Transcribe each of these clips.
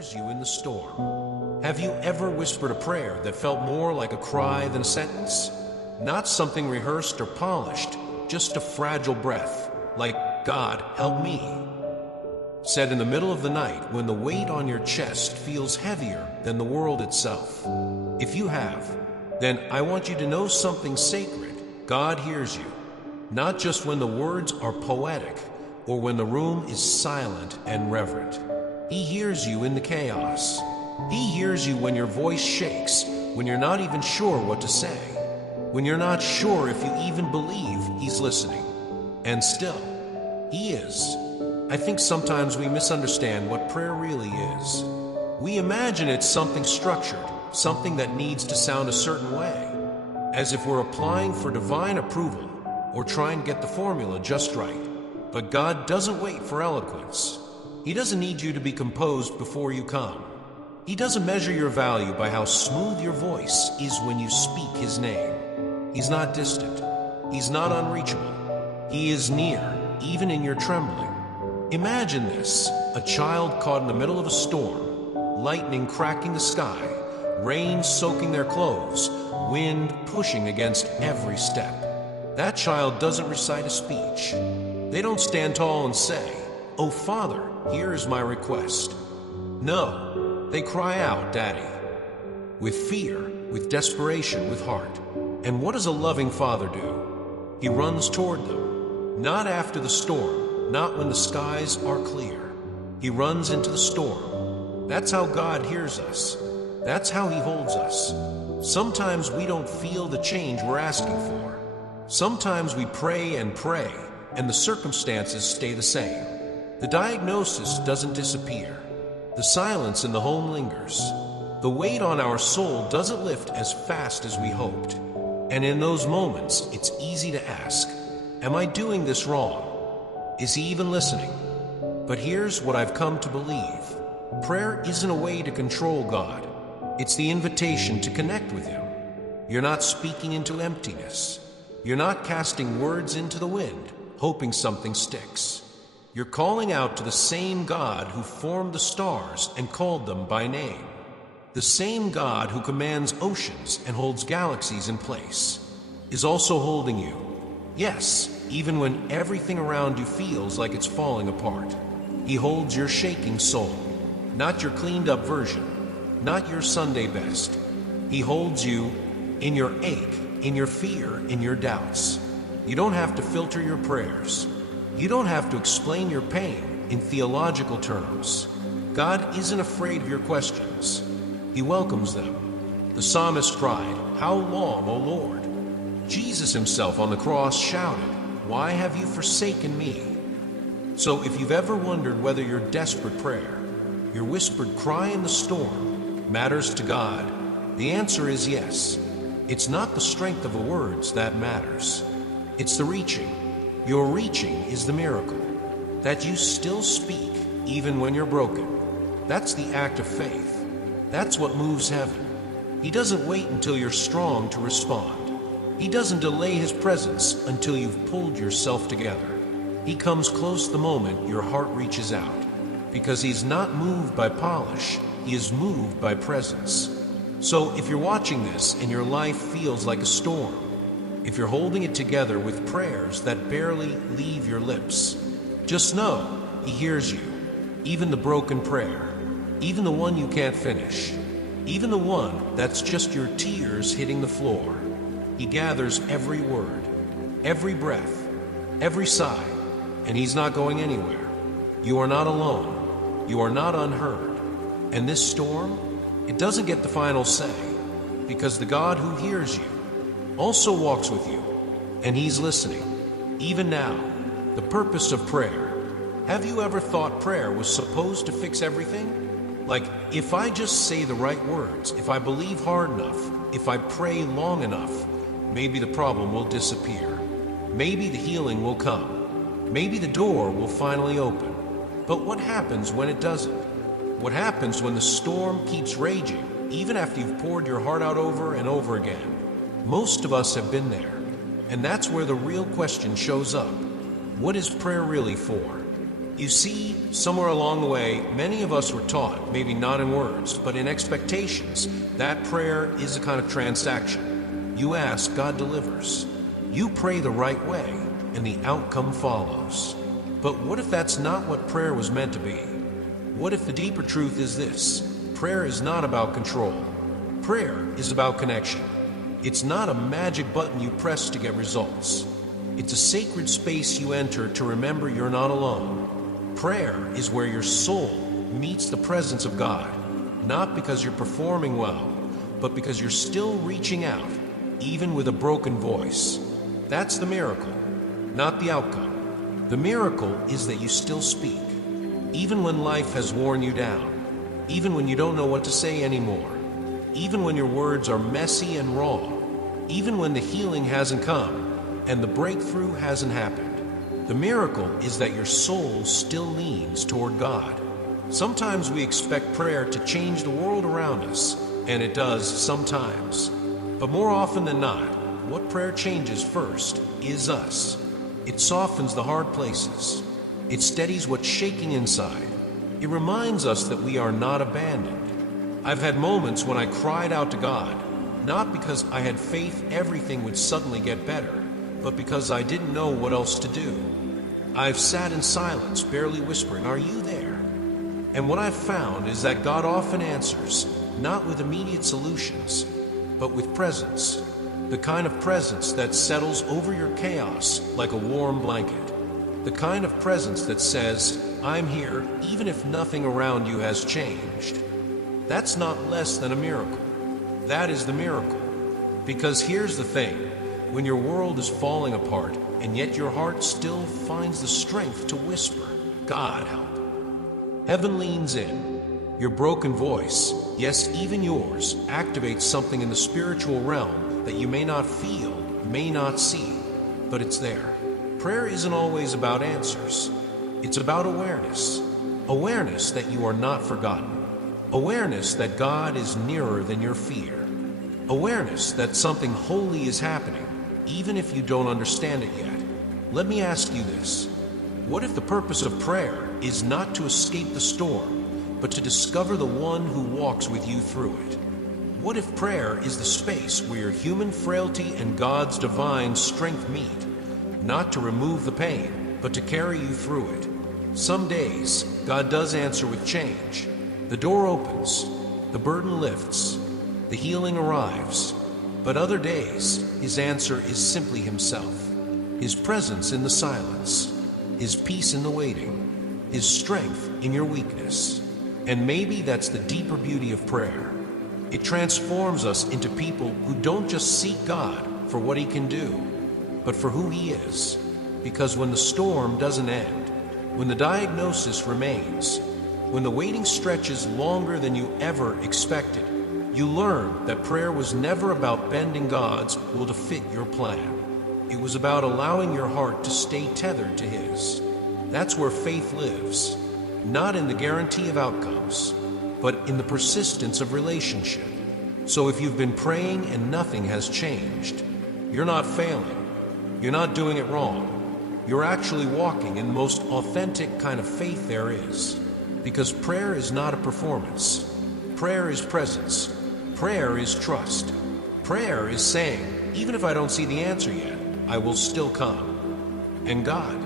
hears you in the storm. Have you ever whispered a prayer that felt more like a cry than a sentence? Not something rehearsed or polished, just a fragile breath, like, "God, help me." Said in the middle of the night when the weight on your chest feels heavier than the world itself. If you have, then I want you to know something sacred. God hears you, not just when the words are poetic or when the room is silent and reverent. He hears you in the chaos. He hears you when your voice shakes, when you're not even sure what to say, when you're not sure if you even believe He's listening. And still, He is. I think sometimes we misunderstand what prayer really is. We imagine it's something structured, something that needs to sound a certain way, as if we're applying for divine approval or trying to get the formula just right. But God doesn't wait for eloquence. He doesn't need you to be composed before you come. He doesn't measure your value by how smooth your voice is when you speak His name. He's not distant. He's not unreachable. He is near, even in your trembling. Imagine this, a child caught in the middle of a storm, lightning cracking the sky, rain soaking their clothes, wind pushing against every step. That child doesn't recite a speech. They don't stand tall and say, "Oh, Father, here is my request." No, they cry out, "Daddy," with fear, with desperation, with heart. And what does a loving father do? He runs toward them, not after the storm, not when the skies are clear. He runs into the storm. That's how God hears us. That's how He holds us. Sometimes we don't feel the change we're asking for. Sometimes we pray, and the circumstances stay the same. The diagnosis doesn't disappear. The silence in the home lingers. The weight on our soul doesn't lift as fast as we hoped. And in those moments, it's easy to ask, am I doing this wrong? Is He even listening? But here's what I've come to believe. Prayer isn't a way to control God. It's the invitation to connect with Him. You're not speaking into emptiness. You're not casting words into the wind, hoping something sticks. You're calling out to the same God who formed the stars and called them by name. The same God who commands oceans and holds galaxies in place is also holding you. Yes, even when everything around you feels like it's falling apart. He holds your shaking soul, not your cleaned up version, not your Sunday best. He holds you in your ache, in your fear, in your doubts. You don't have to filter your prayers. You don't have to explain your pain in theological terms. God isn't afraid of your questions. He welcomes them. The psalmist cried, "How long, O Lord?" Jesus Himself on the cross shouted, "Why have you forsaken me?" So if you've ever wondered whether your desperate prayer, your whispered cry in the storm, matters to God, the answer is yes. It's not the strength of the words that matters. It's the reaching. Your reaching is the miracle. That you still speak even when you're broken. That's the act of faith. That's what moves heaven. He doesn't wait until you're strong to respond. He doesn't delay His presence until you've pulled yourself together. He comes close the moment your heart reaches out. Because He's not moved by polish, He is moved by presence. So if you're watching this and your life feels like a storm, if you're holding it together with prayers that barely leave your lips, just know He hears you, even the broken prayer, even the one you can't finish, even the one that's just your tears hitting the floor. He gathers every word, every breath, every sigh, and He's not going anywhere. You are not alone. You are not unheard. And this storm, it doesn't get the final say, because the God who hears you also walks with you, and He's listening, even now. The purpose of prayer. Have you ever thought prayer was supposed to fix everything? Like, if I just say the right words, if I believe hard enough, if I pray long enough, maybe the problem will disappear. Maybe the healing will come. Maybe the door will finally open. But what happens when it doesn't? What happens when the storm keeps raging, even after you've poured your heart out over and over again? Most of us have been there, and that's where the real question shows up. What is prayer really for? You see, somewhere along the way, many of us were taught, maybe not in words, but in expectations, that prayer is a kind of transaction. You ask, God delivers. You pray the right way, and the outcome follows. But what if that's not what prayer was meant to be? What if the deeper truth is this? Prayer is not about control. Prayer is about connection. It's not a magic button you press to get results. It's a sacred space you enter to remember you're not alone. Prayer is where your soul meets the presence of God, not because you're performing well, but because you're still reaching out, even with a broken voice. That's the miracle, not the outcome. The miracle is that you still speak, even when life has worn you down, even when you don't know what to say anymore, even when your words are messy and raw, even when the healing hasn't come and the breakthrough hasn't happened. The miracle is that your soul still leans toward God. Sometimes we expect prayer to change the world around us, and it does sometimes. But more often than not, what prayer changes first is us. It softens the hard places. It steadies what's shaking inside. It reminds us that we are not abandoned. I've had moments when I cried out to God, not because I had faith everything would suddenly get better, but because I didn't know what else to do. I've sat in silence, barely whispering, "Are you there?" And what I've found is that God often answers, not with immediate solutions, but with presence. The kind of presence that settles over your chaos like a warm blanket. The kind of presence that says, "I'm here, even if nothing around you has changed." That's not less than a miracle. That is the miracle. Because here's the thing. When your world is falling apart, and yet your heart still finds the strength to whisper, "God, help." Heaven leans in. Your broken voice, yes, even yours, activates something in the spiritual realm that you may not feel, may not see, but it's there. Prayer isn't always about answers. It's about awareness. Awareness that you are not forgotten. Awareness that God is nearer than your fear. Awareness that something holy is happening, even if you don't understand it yet. Let me ask you this. What if the purpose of prayer is not to escape the storm, but to discover the one who walks with you through it? What if prayer is the space where your human frailty and God's divine strength meet, not to remove the pain, but to carry you through it? Some days, God does answer with change. The door opens, the burden lifts, the healing arrives. But other days, His answer is simply Himself. His presence in the silence, His peace in the waiting, His strength in your weakness. And maybe that's the deeper beauty of prayer. It transforms us into people who don't just seek God for what He can do, but for who He is. Because when the storm doesn't end, when the diagnosis remains, when the waiting stretches longer than you ever expected, you learn that prayer was never about bending God's will to fit your plan. It was about allowing your heart to stay tethered to His. That's where faith lives, not in the guarantee of outcomes, but in the persistence of relationship. So if you've been praying and nothing has changed, you're not failing. You're not doing it wrong. You're actually walking in the most authentic kind of faith there is. Because prayer is not a performance. Prayer is presence. Prayer is trust. Prayer is saying, even if I don't see the answer yet, I will still come. And God,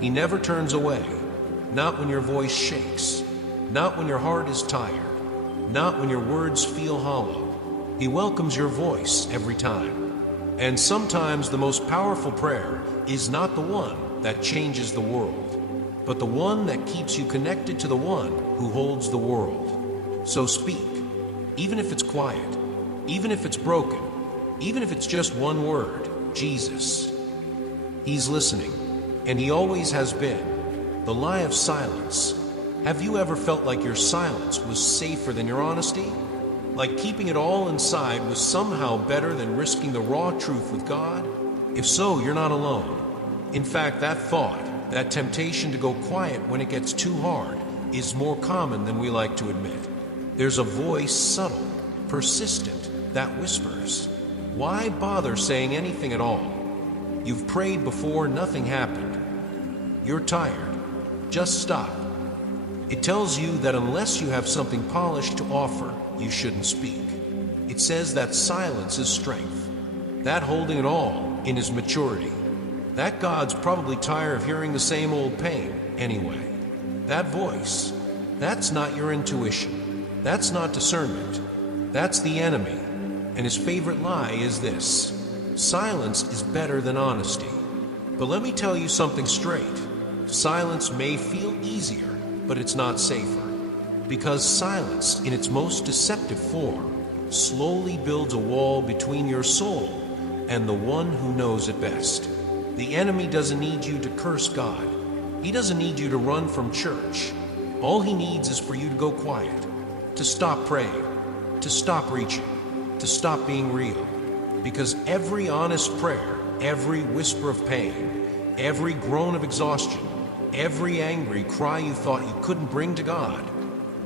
He never turns away. Not when your voice shakes. Not when your heart is tired. Not when your words feel hollow. He welcomes your voice every time. And sometimes the most powerful prayer is not the one that changes the world, but the one that keeps you connected to the one who holds the world. So speak, even if it's quiet, even if it's broken, even if it's just one word, Jesus. He's listening, and He always has been. The lie of silence. Have you ever felt like your silence was safer than your honesty? Like keeping it all inside was somehow better than risking the raw truth with God? If so, you're not alone. In fact, that thought, that temptation to go quiet when it gets too hard, is more common than we like to admit. There's a voice, subtle, persistent, that whispers, "Why bother saying anything at all? You've prayed before, nothing happened. You're tired. Just stop. It tells you that unless you have something polished to offer, you shouldn't speak. It says that silence is strength, that holding it all in is maturity, that God's probably tired of hearing the same old pain anyway. That voice, that's not your intuition, that's not discernment, that's the enemy, and his favorite lie is this: silence is better than honesty. But let me tell you something straight. Silence may feel easier, but it's not safer. Because silence, in its most deceptive form, slowly builds a wall between your soul and the one who knows it best. The enemy doesn't need you to curse God. He doesn't need you to run from church. All he needs is for you to go quiet, to stop praying, to stop reaching, to stop being real. Because every honest prayer, every whisper of pain, every groan of exhaustion, every angry cry you thought you couldn't bring to God,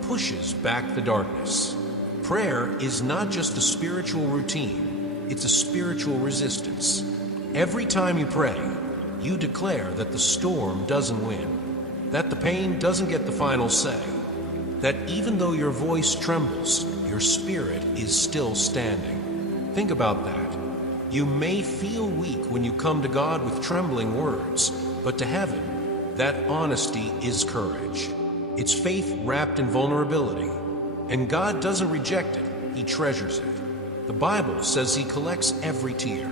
pushes back the darkness. Prayer is not just a spiritual routine, it's a spiritual resistance. Every time you pray, you declare that the storm doesn't win, that the pain doesn't get the final say, that even though your voice trembles, your spirit is still standing. Think about that. You may feel weak when you come to God with trembling words, but to heaven, that honesty is courage. It's faith wrapped in vulnerability. And God doesn't reject it, He treasures it. The Bible says He collects every tear.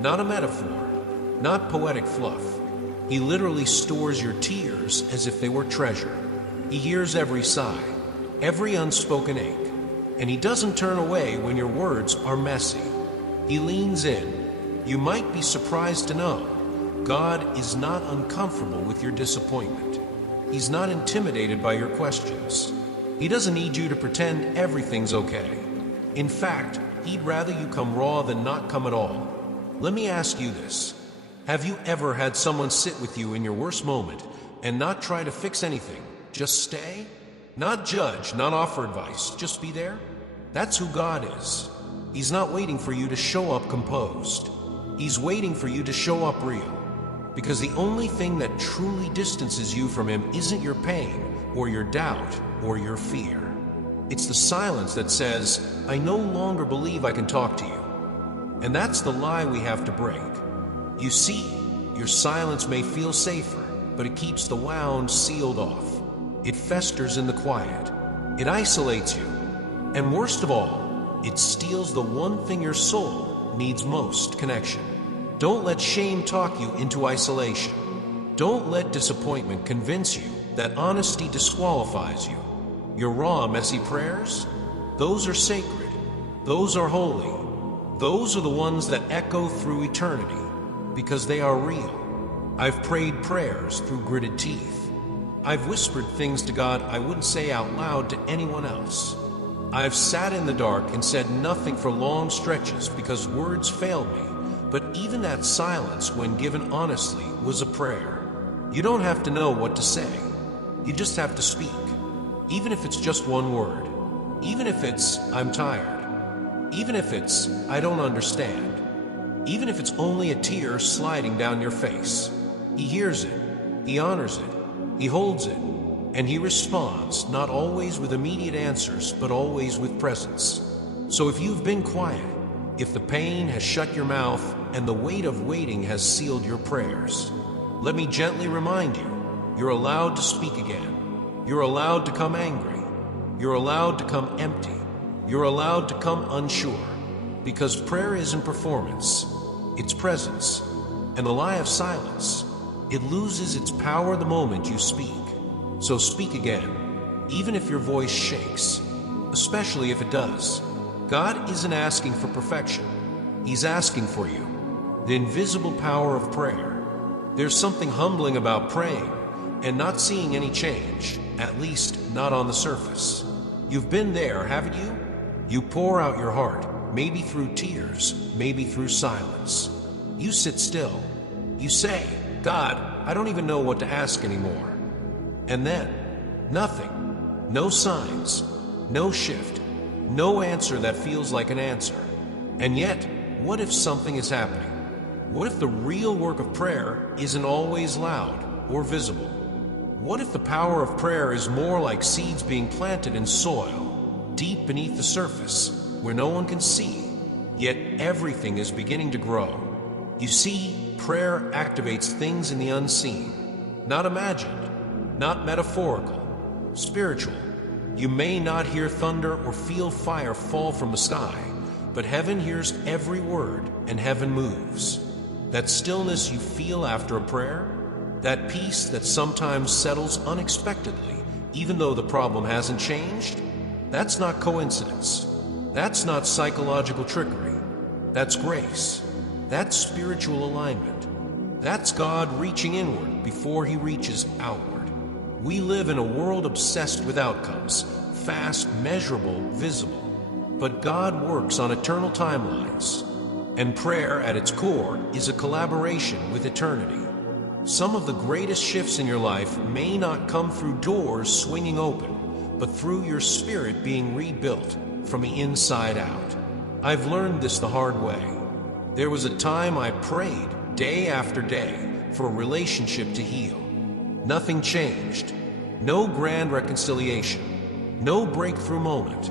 Not a metaphor, not poetic fluff. He literally stores your tears as if they were treasure. He hears every sigh, every unspoken ache. And He doesn't turn away when your words are messy. He leans in. You might be surprised to know God is not uncomfortable with your disappointment. He's not intimidated by your questions. He doesn't need you to pretend everything's okay. In fact, He'd rather you come raw than not come at all. Let me ask you this. Have you ever had someone sit with you in your worst moment and not try to fix anything? Just stay? Not judge, not offer advice, just be there? That's who God is. He's not waiting for you to show up composed. He's waiting for you to show up real. Because the only thing that truly distances you from Him isn't your pain, or your doubt, or your fear. It's the silence that says, I no longer believe I can talk to you. And that's the lie we have to break. You see, your silence may feel safer, but it keeps the wound sealed off. It festers in the quiet. It isolates you. And worst of all, it steals the one thing your soul needs most: connection. Don't let shame talk you into isolation. Don't let disappointment convince you that honesty disqualifies you. Your raw, messy prayers? Those are sacred. Those are holy. Those are the ones that echo through eternity, because they are real. I've prayed prayers through gritted teeth. I've whispered things to God I wouldn't say out loud to anyone else. I've sat in the dark and said nothing for long stretches because words failed me. But even that silence, when given honestly, was a prayer. You don't have to know what to say. You just have to speak. Even if it's just one word. Even if it's, I'm tired. Even if it's, I don't understand. Even if it's only a tear sliding down your face. He hears it. He honors it. He holds it. And He responds, not always with immediate answers, but always with presence. So if you've been quiet, if the pain has shut your mouth and the weight of waiting has sealed your prayers, let me gently remind you, you're allowed to speak again. You're allowed to come angry. You're allowed to come empty. You're allowed to come unsure. Because prayer isn't performance, it's presence. And the lie of silence, it loses its power the moment you speak. So speak again, even if your voice shakes, especially if it does. God isn't asking for perfection. He's asking for you. The invisible power of prayer. There's something humbling about praying and not seeing any change, at least not on the surface. You've been there, haven't you? You pour out your heart, maybe through tears, maybe through silence. You sit still. You say, God, I don't even know what to ask anymore. And then, nothing. No signs. No shift. No answer that feels like an answer. And yet, what if something is happening? What if the real work of prayer isn't always loud or visible? What if the power of prayer is more like seeds being planted in soil, deep beneath the surface, where no one can see, yet everything is beginning to grow? You see, prayer activates things in the unseen, not imagined, not metaphorical, spiritual. You may not hear thunder or feel fire fall from the sky, but heaven hears every word and heaven moves. That stillness you feel after a prayer, that peace that sometimes settles unexpectedly, even though the problem hasn't changed, that's not coincidence. That's not psychological trickery. That's grace. That's spiritual alignment. That's God reaching inward before he reaches outward. We live in a world obsessed with outcomes, fast, measurable, visible. But God works on eternal timelines. And prayer, at its core, is a collaboration with eternity. Some of the greatest shifts in your life may not come through doors swinging open, but through your spirit being rebuilt from the inside out. I've learned this the hard way. There was a time I prayed day after day for a relationship to heal. Nothing changed. No grand reconciliation. No breakthrough moment.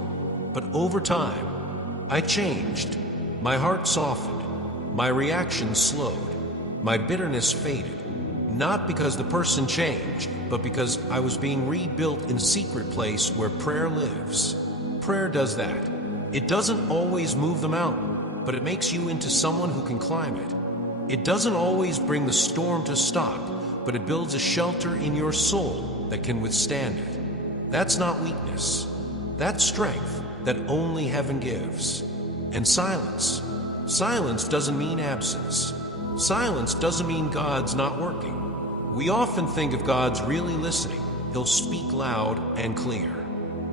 But over time, I changed. My heart softened. My reactions slowed. My bitterness faded. Not because the person changed, but because I was being rebuilt in a secret place where prayer lives. Prayer does that. It doesn't always move the mountain, but it makes you into someone who can climb it. It doesn't always bring the storm to stop, but it builds a shelter in your soul that can withstand it. That's not weakness. That's strength that only heaven gives. And silence. Silence doesn't mean absence. Silence doesn't mean God's not working. We often think if God's really listening, he'll speak loud and clear.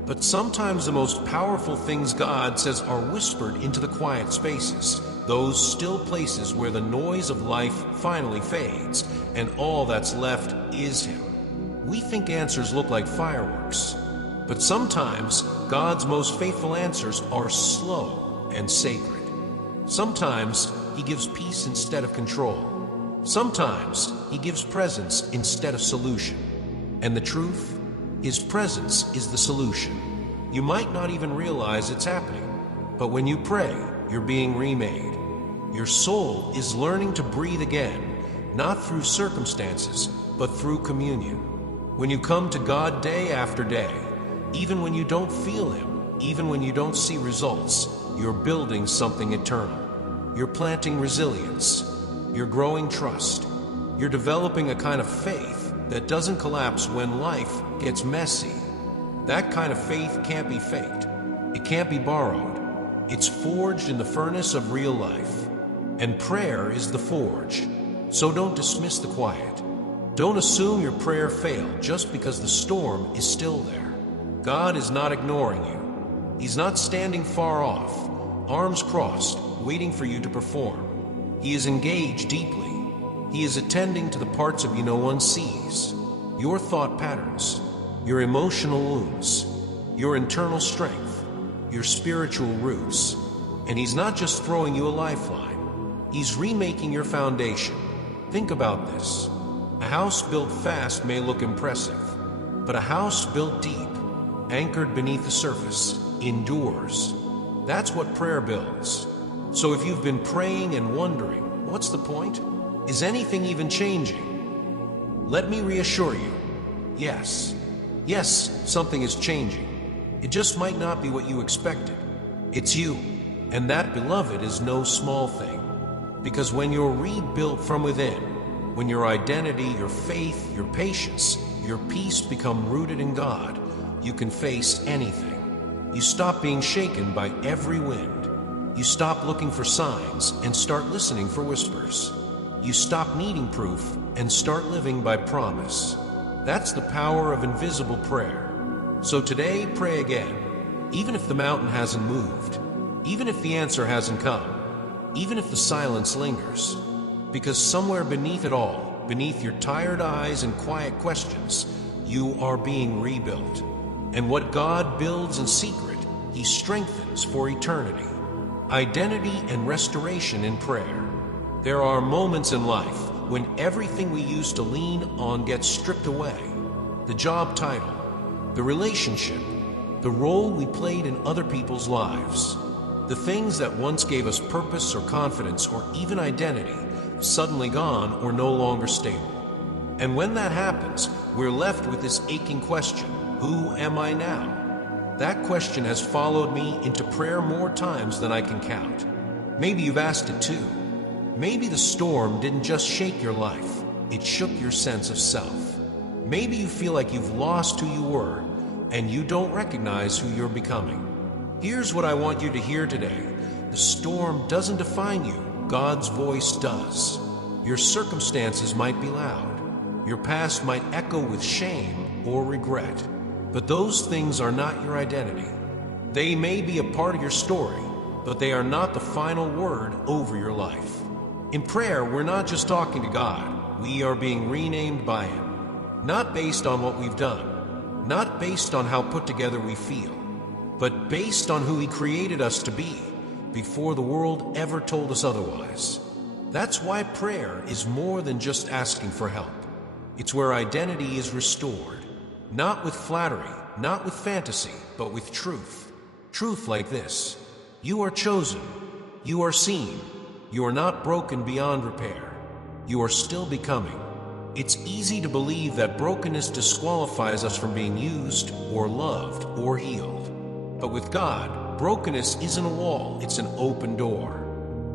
But sometimes the most powerful things God says are whispered into the quiet spaces, those still places where the noise of life finally fades, and all that's left is him. We think answers look like fireworks, but sometimes God's most faithful answers are slow and sacred. Sometimes he gives peace instead of control. Sometimes he gives presence instead of solution. And the truth? His presence is the solution. You might not even realize it's happening, but when you pray, you're being remade. Your soul is learning to breathe again, not through circumstances, but through communion. When you come to God day after day, even when you don't feel him, even when you don't see results, you're building something eternal. You're planting resilience. You're growing trust. You're developing a kind of faith that doesn't collapse when life gets messy. That kind of faith can't be faked. It can't be borrowed. It's forged in the furnace of real life. And prayer is the forge. So don't dismiss the quiet. Don't assume your prayer failed just because the storm is still there. God is not ignoring you. He's not standing far off, arms crossed, waiting for you to perform. He is engaged deeply. He is attending to the parts of you no one sees. Your thought patterns, your emotional wounds, your internal strength, your spiritual roots. And he's not just throwing you a lifeline. He's remaking your foundation. Think about this. A house built fast may look impressive, but a house built deep, anchored beneath the surface, endures. That's what prayer builds. So if you've been praying and wondering, what's the point? Is anything even changing? Let me reassure you. Yes. Yes, something is changing. It just might not be what you expected. It's you. And that, beloved, is no small thing. Because when you're rebuilt from within, when your identity, your faith, your patience, your peace become rooted in God, you can face anything. You stop being shaken by every wind. You stop looking for signs and start listening for whispers. You stop needing proof and start living by promise. That's the power of invisible prayer. So today, pray again. Even if the mountain hasn't moved, even if the answer hasn't come, even if the silence lingers, because somewhere beneath it all, beneath your tired eyes and quiet questions, you are being rebuilt. And what God builds in secret, he strengthens for eternity. Identity and restoration in prayer. There are moments in life when everything we used to lean on gets stripped away. the job title, the relationship, the role we played in other people's lives. The things that once gave us purpose or confidence or even identity, suddenly gone or no longer stable. And when that happens, we're left with this aching question: who am I now? That question has followed me into prayer more times than I can count. Maybe you've asked it too. Maybe the storm didn't just shake your life, it shook your sense of self. Maybe you feel like you've lost who you were, and you don't recognize who you're becoming. Here's what I want you to hear today. The storm doesn't define you, God's voice does. Your circumstances might be loud. Your past might echo with shame or regret. But those things are not your identity. They may be a part of your story, but they are not the final word over your life. In prayer, we're not just talking to God. We are being renamed by Him. Not based on what we've done, not based on how put together we feel, but based on who He created us to be before the world ever told us otherwise. That's why prayer is more than just asking for help. It's where identity is restored, not with flattery, not with fantasy, but with truth. Truth like this: you are chosen, you are seen, you are not broken beyond repair, you are still becoming. It's easy to believe that brokenness disqualifies us from being used or loved or healed. But with God, brokenness isn't a wall, it's an open door.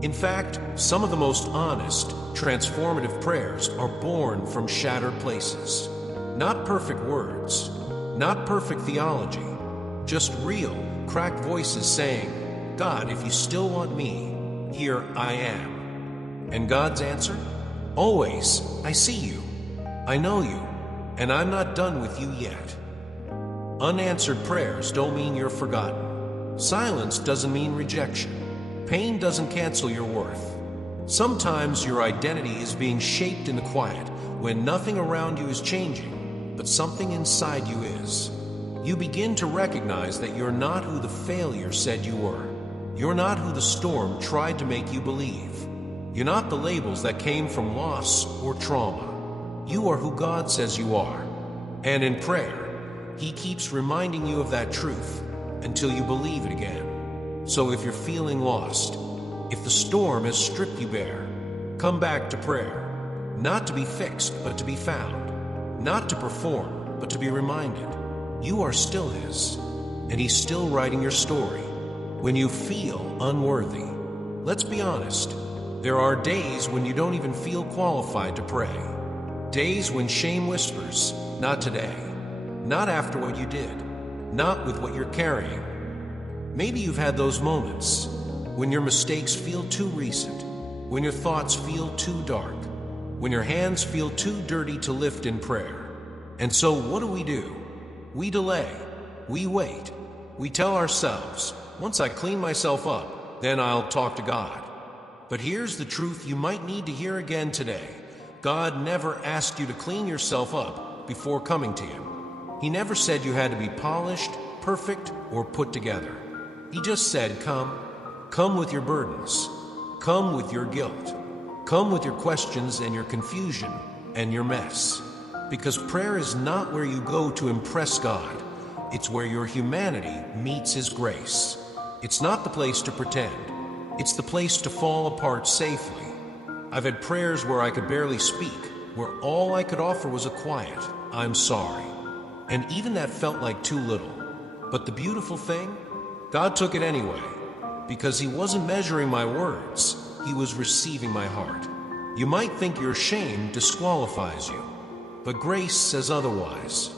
In fact, some of the most honest, transformative prayers are born from shattered places. Not perfect words, not perfect theology, just real, cracked voices saying, God, if you still want me, here I am. And God's answer? Always, I see you, I know you, and I'm not done with you yet. Unanswered prayers don't mean you're forgotten. Silence doesn't mean rejection. Pain doesn't cancel your worth. Sometimes your identity is being shaped in the quiet when nothing around you is changing, but something inside you is. You begin to recognize that you're not who the failure said you were. You're not who the storm tried to make you believe. You're not the labels that came from loss or trauma. You are who God says you are. And in prayer, He keeps reminding you of that truth until you believe it again. So if you're feeling lost, if the storm has stripped you bare, come back to prayer. Not to be fixed, but to be found. Not to perform, but to be reminded. You are still His, and He's still writing your story. When you feel unworthy, let's be honest, there are days when you don't even feel qualified to pray. Days when shame whispers, not today, not after what you did, not with what you're carrying. Maybe you've had those moments when your mistakes feel too recent, when your thoughts feel too dark, when your hands feel too dirty to lift in prayer. And so what do? We delay, we wait, we tell ourselves, once I clean myself up, then I'll talk to God. But here's the truth you might need to hear again today. God never asked you to clean yourself up before coming to Him. He never said you had to be polished, perfect, or put together. He just said, come. Come with your burdens. Come with your guilt. Come with your questions and your confusion and your mess. Because prayer is not where you go to impress God. It's where your humanity meets His grace. It's not the place to pretend. It's the place to fall apart safely. I've had prayers where I could barely speak, where all I could offer was a quiet, I'm sorry. And even that felt like too little. But the beautiful thing? God took it anyway, because He wasn't measuring my words, He was receiving my heart. You might think your shame disqualifies you, but grace says otherwise.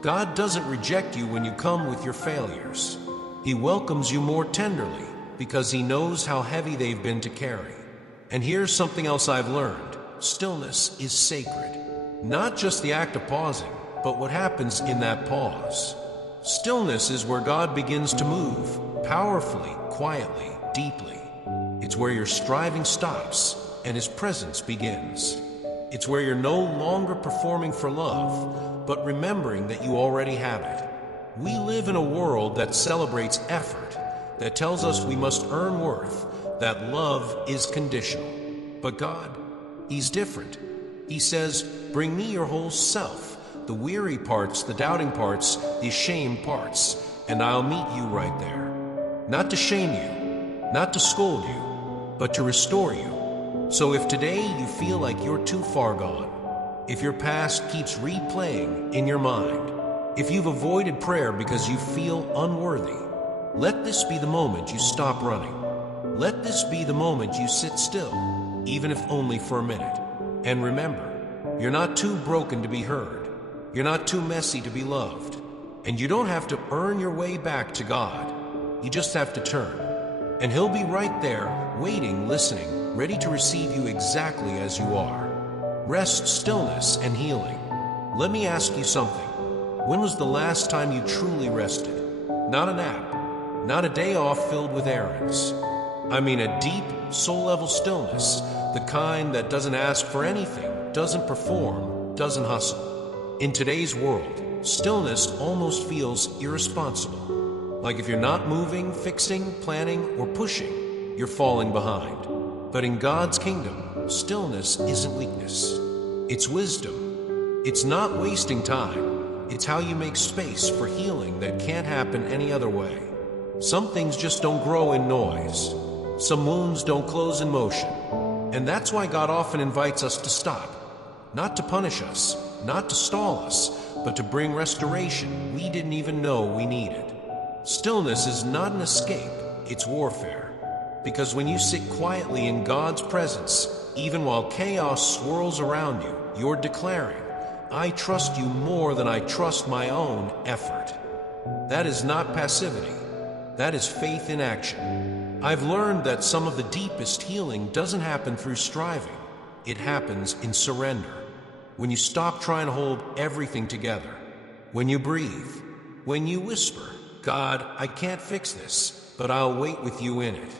God doesn't reject you when you come with your failures. He welcomes you more tenderly, because He knows how heavy they've been to carry. And here's something else I've learned. Stillness is sacred. Not just the act of pausing, but what happens in that pause. Stillness is where God begins to move, powerfully, quietly, deeply. It's where your striving stops and His presence begins. It's where you're no longer performing for love, but remembering that you already have it. We live in a world that celebrates effort, that tells us we must earn worth, that love is conditional. But God, He's different. He says, bring me your whole self. the weary parts, the doubting parts, the ashamed parts, and I'll meet you right there. Not to shame you, not to scold you, but to restore you. So if today you feel like you're too far gone, if your past keeps replaying in your mind, if you've avoided prayer because you feel unworthy, let this be the moment you stop running. Let this be the moment you sit still, even if only for a minute. And remember, you're not too broken to be heard. You're not too messy to be loved. And you don't have to earn your way back to God. You just have to turn. And He'll be right there, waiting, listening, ready to receive you exactly as you are. Rest, stillness, and healing. Let me ask you something. When was the last time you truly rested? Not a nap, not a day off filled with errands. I mean a deep, soul-level stillness, the kind that doesn't ask for anything, doesn't perform, doesn't hustle. In today's world, stillness almost feels irresponsible. Like if you're not moving, fixing, planning, or pushing, you're falling behind. But in God's kingdom, stillness isn't weakness. It's wisdom. It's not wasting time. It's how you make space for healing that can't happen any other way. Some things just don't grow in noise. Some wounds don't close in motion. And that's why God often invites us to stop. Not to punish us, not to stall us, but to bring restoration we didn't even know we needed. Stillness is not an escape, it's warfare. Because when you sit quietly in God's presence, even while chaos swirls around you, you're declaring, I trust you more than I trust my own effort. That is not passivity. That is faith in action. I've learned that some of the deepest healing doesn't happen through striving. It happens in surrender. When you stop trying to hold everything together. When you breathe. When you whisper, God, I can't fix this, but I'll wait with you in it.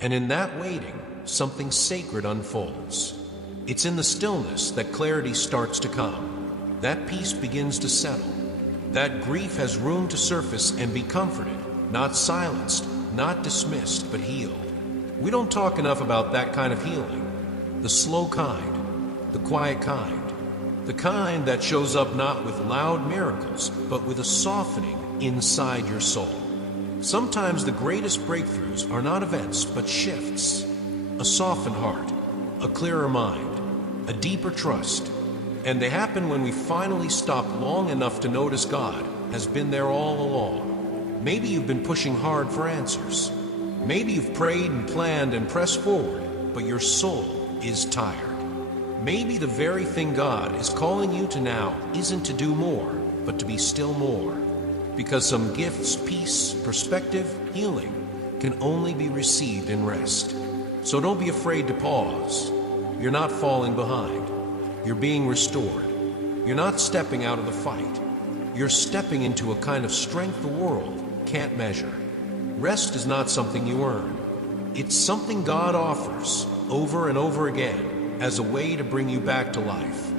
And in that waiting, something sacred unfolds. It's in the stillness that clarity starts to come. That peace begins to settle. That grief has room to surface and be comforted, not silenced, not dismissed, but healed. We don't talk enough about that kind of healing. The slow kind, the quiet kind, the kind that shows up not with loud miracles, but with a softening inside your soul. Sometimes the greatest breakthroughs are not events, but shifts. A softened heart, a clearer mind, a deeper trust. And they happen when we finally stop long enough to notice God has been there all along. Maybe you've been pushing hard for answers. Maybe you've prayed and planned and pressed forward, but your soul is tired. Maybe the very thing God is calling you to now isn't to do more, but to be still more. Because some gifts, peace, perspective, healing can only be received in rest. So don't be afraid to pause. You're not falling behind. You're being restored. You're not stepping out of the fight. You're stepping into a kind of strength the world can't measure. Rest is not something you earn. It's something God offers over and over again as a way to bring you back to life.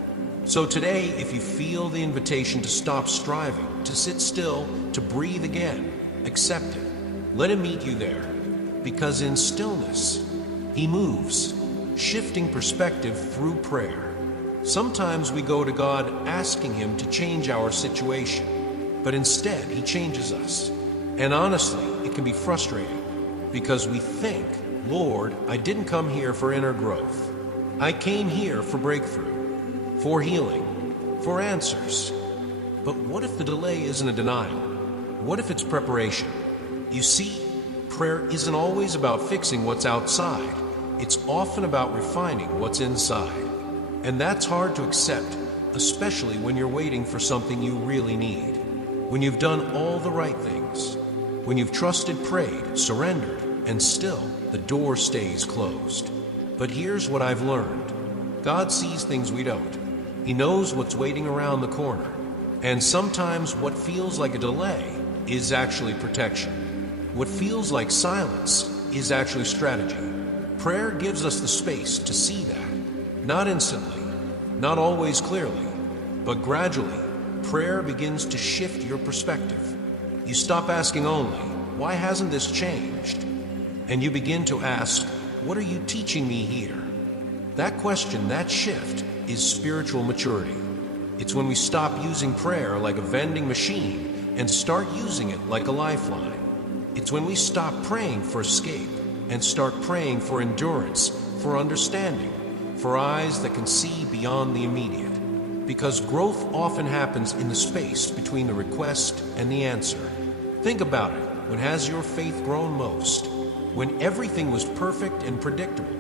So today, if you feel the invitation to stop striving, to sit still, to breathe again, accept it. Let Him meet you there. Because in stillness, He moves, shifting perspective through prayer. Sometimes we go to God asking Him to change our situation, but instead He changes us. And honestly, it can be frustrating because we think, Lord, I didn't come here for inner growth. I came here for breakthrough, for healing, for answers. But what if the delay isn't a denial? What if it's preparation? You see, prayer isn't always about fixing what's outside. It's often about refining what's inside. And that's hard to accept, especially when you're waiting for something you really need. When you've done all the right things. When you've trusted, prayed, surrendered, and still the door stays closed. But here's what I've learned. God sees things we don't. He knows what's waiting around the corner. And sometimes what feels like a delay is actually protection. What feels like silence is actually strategy. Prayer gives us the space to see that. Not instantly, not always clearly, but gradually, prayer begins to shift your perspective. You stop asking only, why hasn't this changed? And you begin to ask, what are you teaching me here? That question, that shift, is spiritual maturity. It's when we stop using prayer like a vending machine and start using it like a lifeline. It's when we stop praying for escape and start praying for endurance, for understanding, for eyes that can see beyond the immediate. Because growth often happens in the space between the request and the answer. Think about it. When has your faith grown most? When everything was perfect and predictable?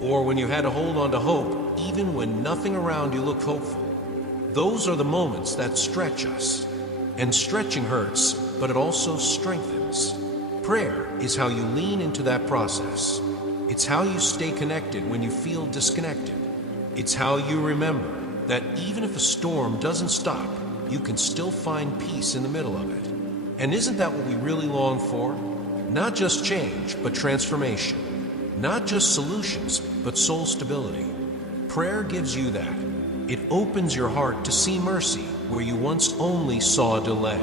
Or when you had to hold on to hope even when nothing around you looked hopeful? Those are the moments that stretch us. And stretching hurts, but it also strengthens. Prayer is how you lean into that process. It's how you stay connected when you feel disconnected. It's how you remember that even if a storm doesn't stop, you can still find peace in the middle of it. And isn't that what we really long for? Not just change, but transformation. Not just solutions, but soul stability. Prayer gives you that. It opens your heart to see mercy where you once only saw delay.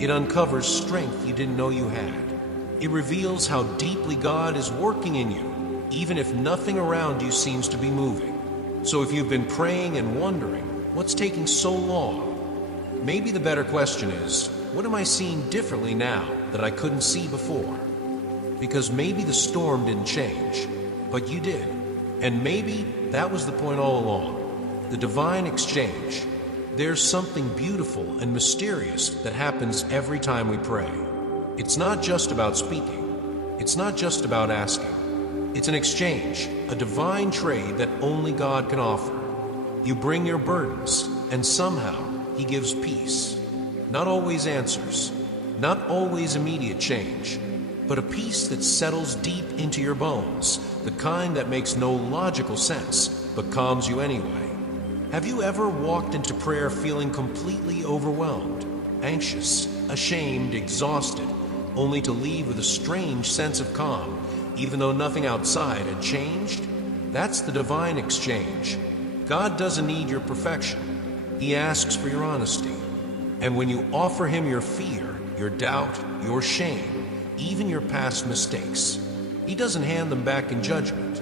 It uncovers strength you didn't know you had. It reveals how deeply God is working in you, even if nothing around you seems to be moving. So if you've been praying and wondering, what's taking so long? Maybe the better question is, what am I seeing differently now that I couldn't see before? Because maybe the storm didn't change, but you did. And maybe that was the point all along. The divine exchange. There's something beautiful and mysterious that happens every time we pray. It's not just about speaking. It's not just about asking. It's an exchange, a divine trade that only God can offer. You bring your burdens, and somehow He gives peace. Not always answers, not always immediate change, but a peace that settles deep into your bones, the kind that makes no logical sense, but calms you anyway. Have you ever walked into prayer feeling completely overwhelmed, anxious, ashamed, exhausted, only to leave with a strange sense of calm, even though nothing outside had changed? That's the divine exchange. God doesn't need your perfection. He asks for your honesty. And when you offer Him your fear, your doubt, your shame, even your past mistakes, He doesn't hand them back in judgment.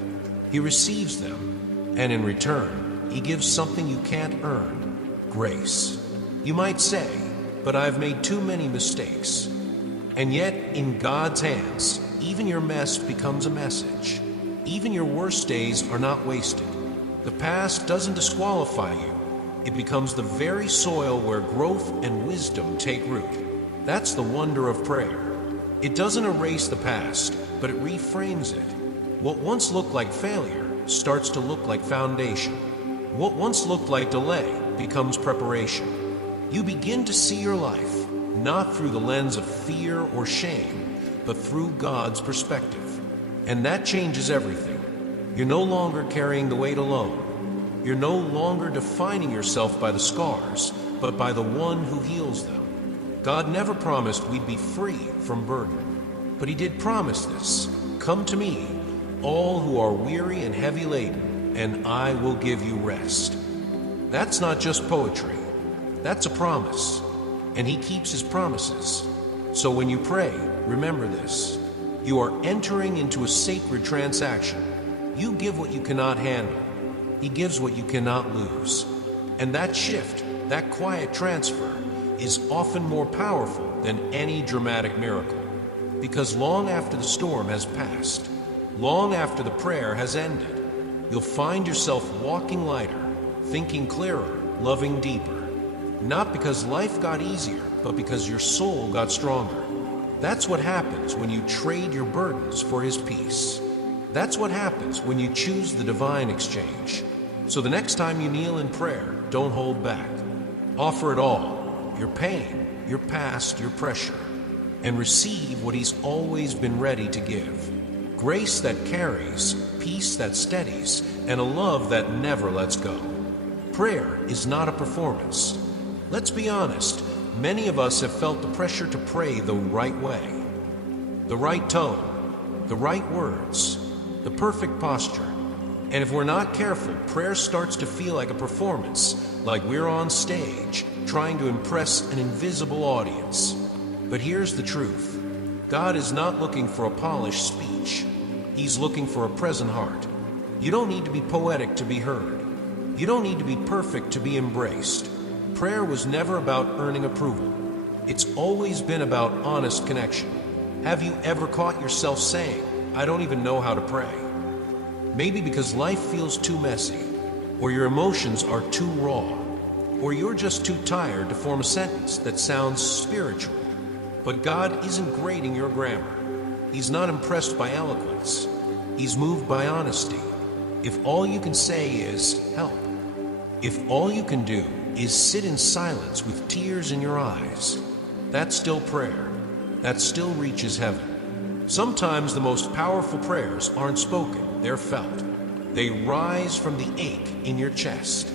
He receives them, and in return, He gives something you can't earn: grace. You might say, but I've made too many mistakes. And yet, in God's hands, even your mess becomes a message. Even your worst days are not wasted. The past doesn't disqualify you. It becomes the very soil where growth and wisdom take root. That's the wonder of prayer. It doesn't erase the past, but it reframes it. What once looked like failure starts to look like foundation. What once looked like delay becomes preparation. You begin to see your life not through the lens of fear or shame, but through God's perspective. And that changes everything. You're no longer carrying the weight alone. You're no longer defining yourself by the scars, but by the one who heals them. God never promised we'd be free from burden, but He did promise this: come to me, all who are weary and heavy laden, and I will give you rest. That's not just poetry. That's a promise. And He keeps His promises. So when you pray, remember this: you are entering into a sacred transaction. You give what you cannot handle. He gives what you cannot lose. And that shift, that quiet transfer, is often more powerful than any dramatic miracle. Because long after the storm has passed, long after the prayer has ended, you'll find yourself walking lighter, thinking clearer, loving deeper. Not because life got easier, but because your soul got stronger. That's what happens when you trade your burdens for His peace. That's what happens when you choose the divine exchange. So the next time you kneel in prayer, don't hold back. Offer it all: your pain, your past, your pressure, and receive what He's always been ready to give. Grace that carries, peace that steadies, and a love that never lets go. Prayer is not a performance. Let's be honest, many of us have felt the pressure to pray the right way. The right tone, the right words, the perfect posture. And if we're not careful, prayer starts to feel like a performance, like we're on stage, trying to impress an invisible audience. But here's the truth: God is not looking for a polished speech. He's looking for a present heart. You don't need to be poetic to be heard. You don't need to be perfect to be embraced. prayer was never about earning approval. It's always been about honest connection. Have you ever caught yourself saying, "I don't even know how to pray"? Maybe because life feels too messy, or your emotions are too raw, or you're just too tired to form a sentence that sounds spiritual. But God isn't grading your grammar. He's not impressed by eloquence. He's moved by honesty. If all you can say is, "Help," if all you can do is sit in silence with tears in your eyes, that's still prayer. That still reaches heaven. Sometimes the most powerful prayers aren't spoken, they're felt. They rise from the ache in your chest,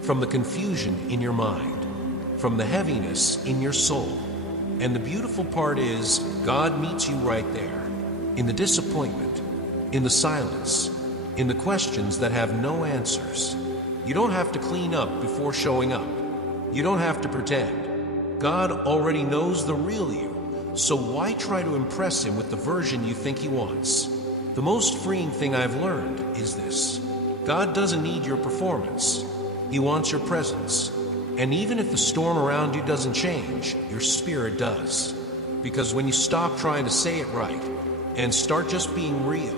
from the confusion in your mind, from the heaviness in your soul. And the beautiful part is, God meets you right there, in the disappointment, in the silence, in the questions that have no answers. You don't have to clean up before showing up. You don't have to pretend. God already knows the real you, so why try to impress him with the version you think he wants? The most freeing thing I've learned is this: God doesn't need your performance. He wants your presence. And even if the storm around you doesn't change, your spirit does. Because when you stop trying to say it right and start just being real,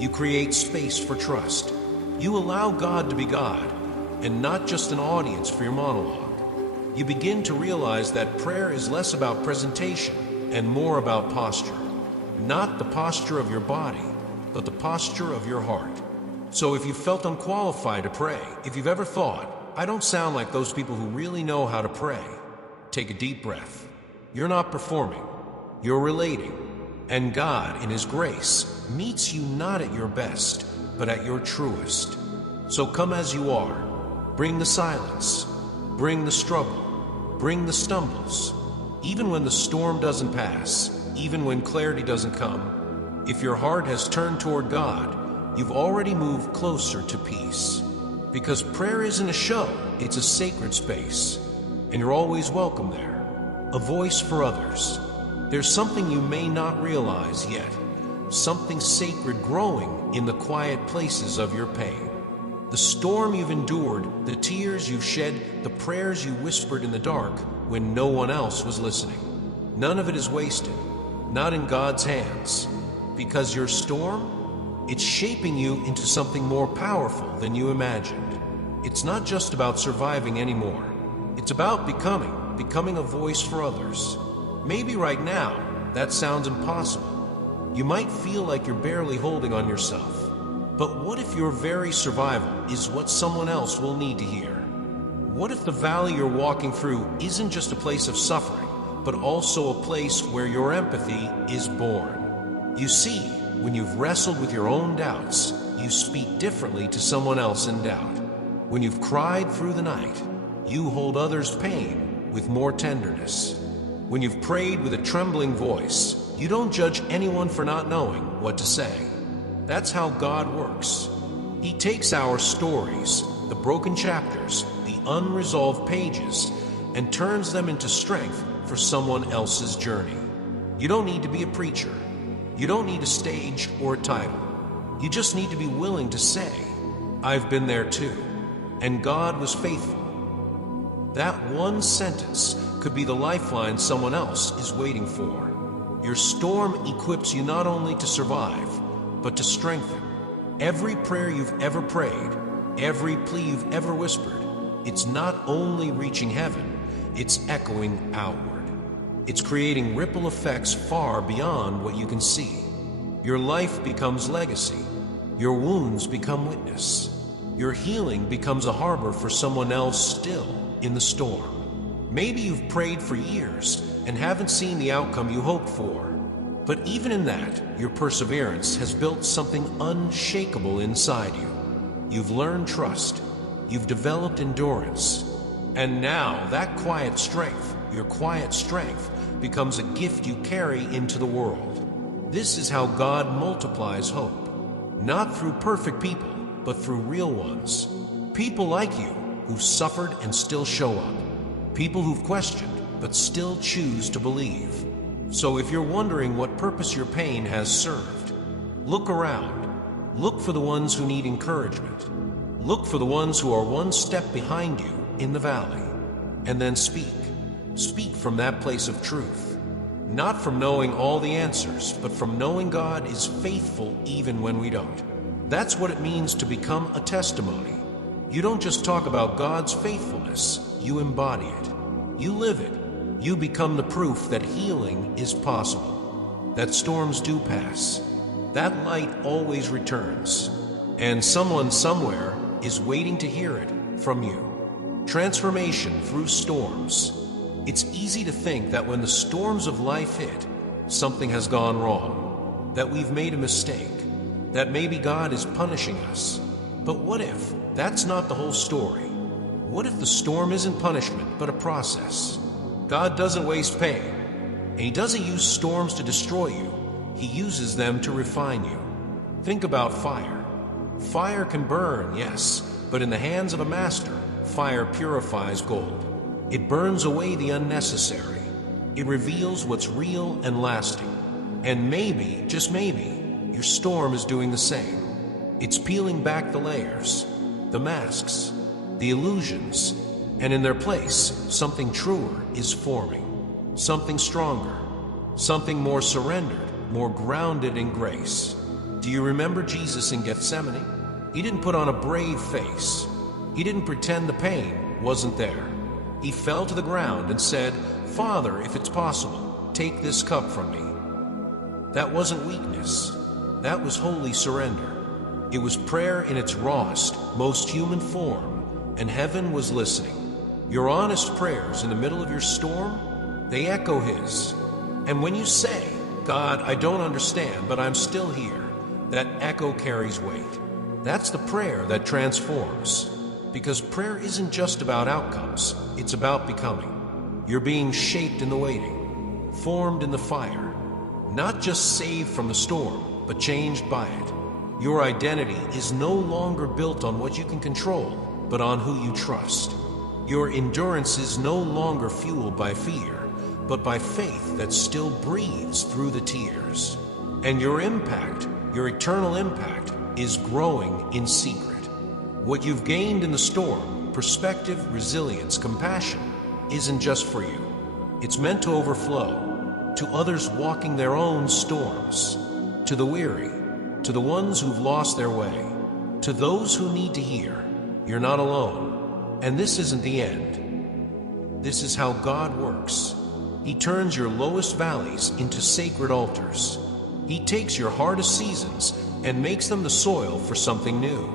you create space for trust. You allow God to be God and not just an audience for your monologue. You begin to realize that prayer is less about presentation and more about posture. Not the posture of your body, but the posture of your heart. So if you felt unqualified to pray, if you've ever thought, "I don't sound like those people who really know how to pray," take a deep breath. You're not performing, you're relating. And God, in His grace, meets you not at your best, but at your truest. So come as you are. Bring the silence. Bring the struggle. Bring the stumbles. Even when the storm doesn't pass, even when clarity doesn't come, if your heart has turned toward God, you've already moved closer to peace. Because prayer isn't a show, it's a sacred space. And you're always welcome there. A voice for others. There's something you may not realize yet. Something sacred growing in the quiet places of your pain. The storm you've endured, the tears you've shed, the prayers you whispered in the dark when no one else was listening. None of it is wasted. Not in God's hands. Because your storm, it's shaping you into something more powerful than you imagined. It's not just about surviving anymore. It's about becoming a voice for others. Maybe right now, that sounds impossible. You might feel like you're barely holding on yourself. But what if your very survival is what someone else will need to hear? What if the valley you're walking through isn't just a place of suffering, but also a place where your empathy is born? You see, when you've wrestled with your own doubts, you speak differently to someone else in doubt. When you've cried through the night, you hold others' pain with more tenderness. When you've prayed with a trembling voice, you don't judge anyone for not knowing what to say. That's how God works. He takes our stories, the broken chapters, the unresolved pages, and turns them into strength for someone else's journey. You don't need to be a preacher. You don't need a stage or a title. You just need to be willing to say, "I've been there too, and God was faithful." That one sentence could be the lifeline someone else is waiting for. Your storm equips you not only to survive, but to strengthen. Every prayer you've ever prayed, every plea you've ever whispered, it's not only reaching heaven, it's echoing outward. It's creating ripple effects far beyond what you can see. Your life becomes legacy. Your wounds become witness. Your healing becomes a harbor for someone else still in the storm. Maybe you've prayed for years and haven't seen the outcome you hoped for. But even in that, your perseverance has built something unshakable inside you. You've learned trust. You've developed endurance. And now that quiet strength, your quiet strength, becomes a gift you carry into the world. This is how God multiplies hope. Not through perfect people, but through real ones. People like you who've suffered and still show up. People who've questioned, but still choose to believe. So if you're wondering what purpose your pain has served, look around. Look for the ones who need encouragement. Look for the ones who are one step behind you in the valley. and then speak. Speak from that place of truth. Not from knowing all the answers, but from knowing God is faithful even when we don't. That's what it means to become a testimony. You don't just talk about God's faithfulness, you embody it. You live it. You become the proof that healing is possible, that storms do pass, that light always returns, and someone somewhere is waiting to hear it from you. Transformation through storms. It's easy to think that when the storms of life hit, something has gone wrong, that we've made a mistake, that maybe God is punishing us. But what if that's not the whole story? What if the storm isn't punishment, but a process? God doesn't waste pain, and He doesn't use storms to destroy you. He uses them to refine you. Think about fire. Fire can burn, yes, but in the hands of a master, fire purifies gold. It burns away the unnecessary. It reveals what's real and lasting. And maybe, just maybe, your storm is doing the same. It's peeling back the layers, the masks, the illusions, and in their place, something truer is forming. Something stronger, something more surrendered, more grounded in grace. Do you remember Jesus in Gethsemane? He didn't put on a brave face. He didn't pretend the pain wasn't there. He fell to the ground and said, "Father, if it's possible, take this cup from me." That wasn't weakness. That was holy surrender. It was prayer in its rawest, most human form, and heaven was listening. Your honest prayers in the middle of your storm, they echo His. And when you say, "God, I don't understand, but I'm still here," that echo carries weight. That's the prayer that transforms. Because prayer isn't just about outcomes, it's about becoming. You're being shaped in the waiting, formed in the fire, not just saved from the storm, but changed by it. Your identity is no longer built on what you can control, but on who you trust. Your endurance is no longer fueled by fear, but by faith that still breathes through the tears. And your impact, your eternal impact, is growing in secret. What you've gained in the storm, perspective, resilience, compassion, isn't just for you. It's meant to overflow to others walking their own storms, to the weary, to the ones who've lost their way, to those who need to hear, "You're not alone." And this isn't the end. This is how God works. He turns your lowest valleys into sacred altars. He takes your hardest seasons and makes them the soil for something new.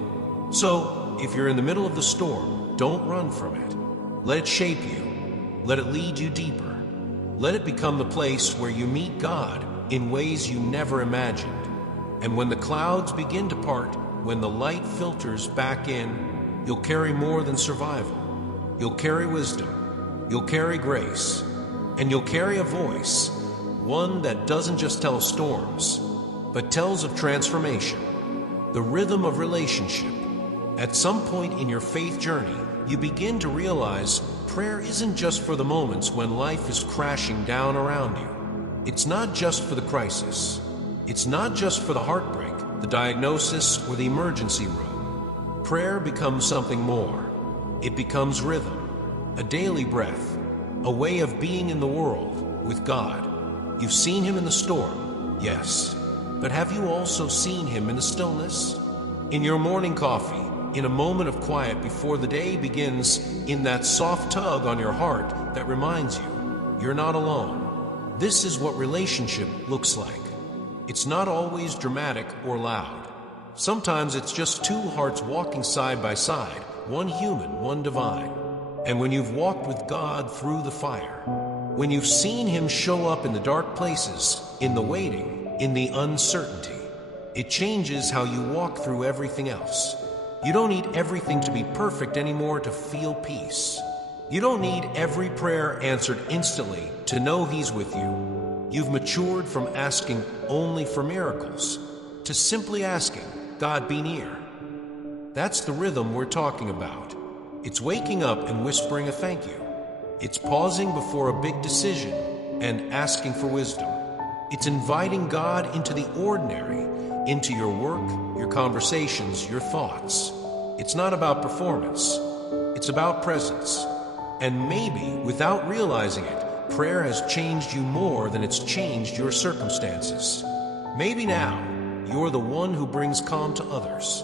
So, if you're in the middle of the storm, don't run from it. Let it shape you. Let it lead you deeper. Let it become the place where you meet God in ways you never imagined. And when the clouds begin to part, when the light filters back in, you'll carry more than survival. You'll carry wisdom. You'll carry grace. And you'll carry a voice, one that doesn't just tell storms, but tells of transformation, the rhythm of relationship. At some point in your faith journey, you begin to realize prayer isn't just for the moments when life is crashing down around you. It's not just for the crisis. It's not just for the heartbreak, the diagnosis, or the emergency room. Prayer becomes something more. It becomes rhythm, a daily breath, a way of being in the world with God. You've seen Him in the storm, yes, but have you also seen Him in the stillness? In your morning coffee, in a moment of quiet before the day begins, in that soft tug on your heart that reminds you, you're not alone. This is what relationship looks like. It's not always dramatic or loud. Sometimes it's just two hearts walking side by side, one human, one divine. And when you've walked with God through the fire, when you've seen Him show up in the dark places, in the waiting, in the uncertainty, it changes how you walk through everything else. You don't need everything to be perfect anymore to feel peace. You don't need every prayer answered instantly to know He's with you. You've matured from asking only for miracles to simply asking, "God, be near." That's the rhythm we're talking about. It's waking up and whispering a thank you. It's pausing before a big decision and asking for wisdom. It's inviting God into the ordinary, into your work, your conversations, your thoughts. It's not about performance. It's about presence. And maybe, without realizing it, prayer has changed you more than it's changed your circumstances. Maybe now, you're the one who brings calm to others.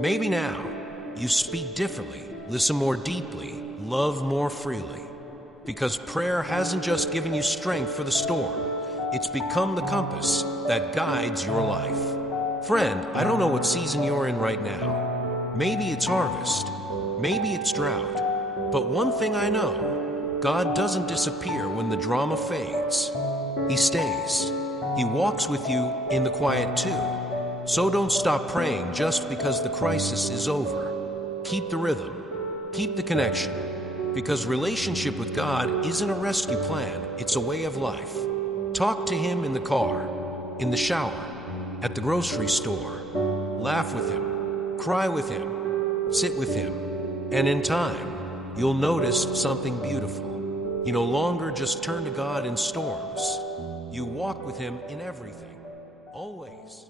Maybe now, you speak differently, listen more deeply, love more freely. Because prayer hasn't just given you strength for the storm, it's become the compass that guides your life. Friend, I don't know what season you're in right now. Maybe it's harvest, maybe it's drought. But one thing I know, God doesn't disappear when the drama fades. He stays. He walks with you in the quiet too. So don't stop praying just because the crisis is over. Keep the rhythm. Keep the connection. Because relationship with God isn't a rescue plan, it's a way of life. Talk to Him in the car, in the shower, at the grocery store. Laugh with Him. Cry with Him. Sit with Him. And in time, you'll notice something beautiful. You no longer just turn to God in storms. You walk with Him in everything. Always.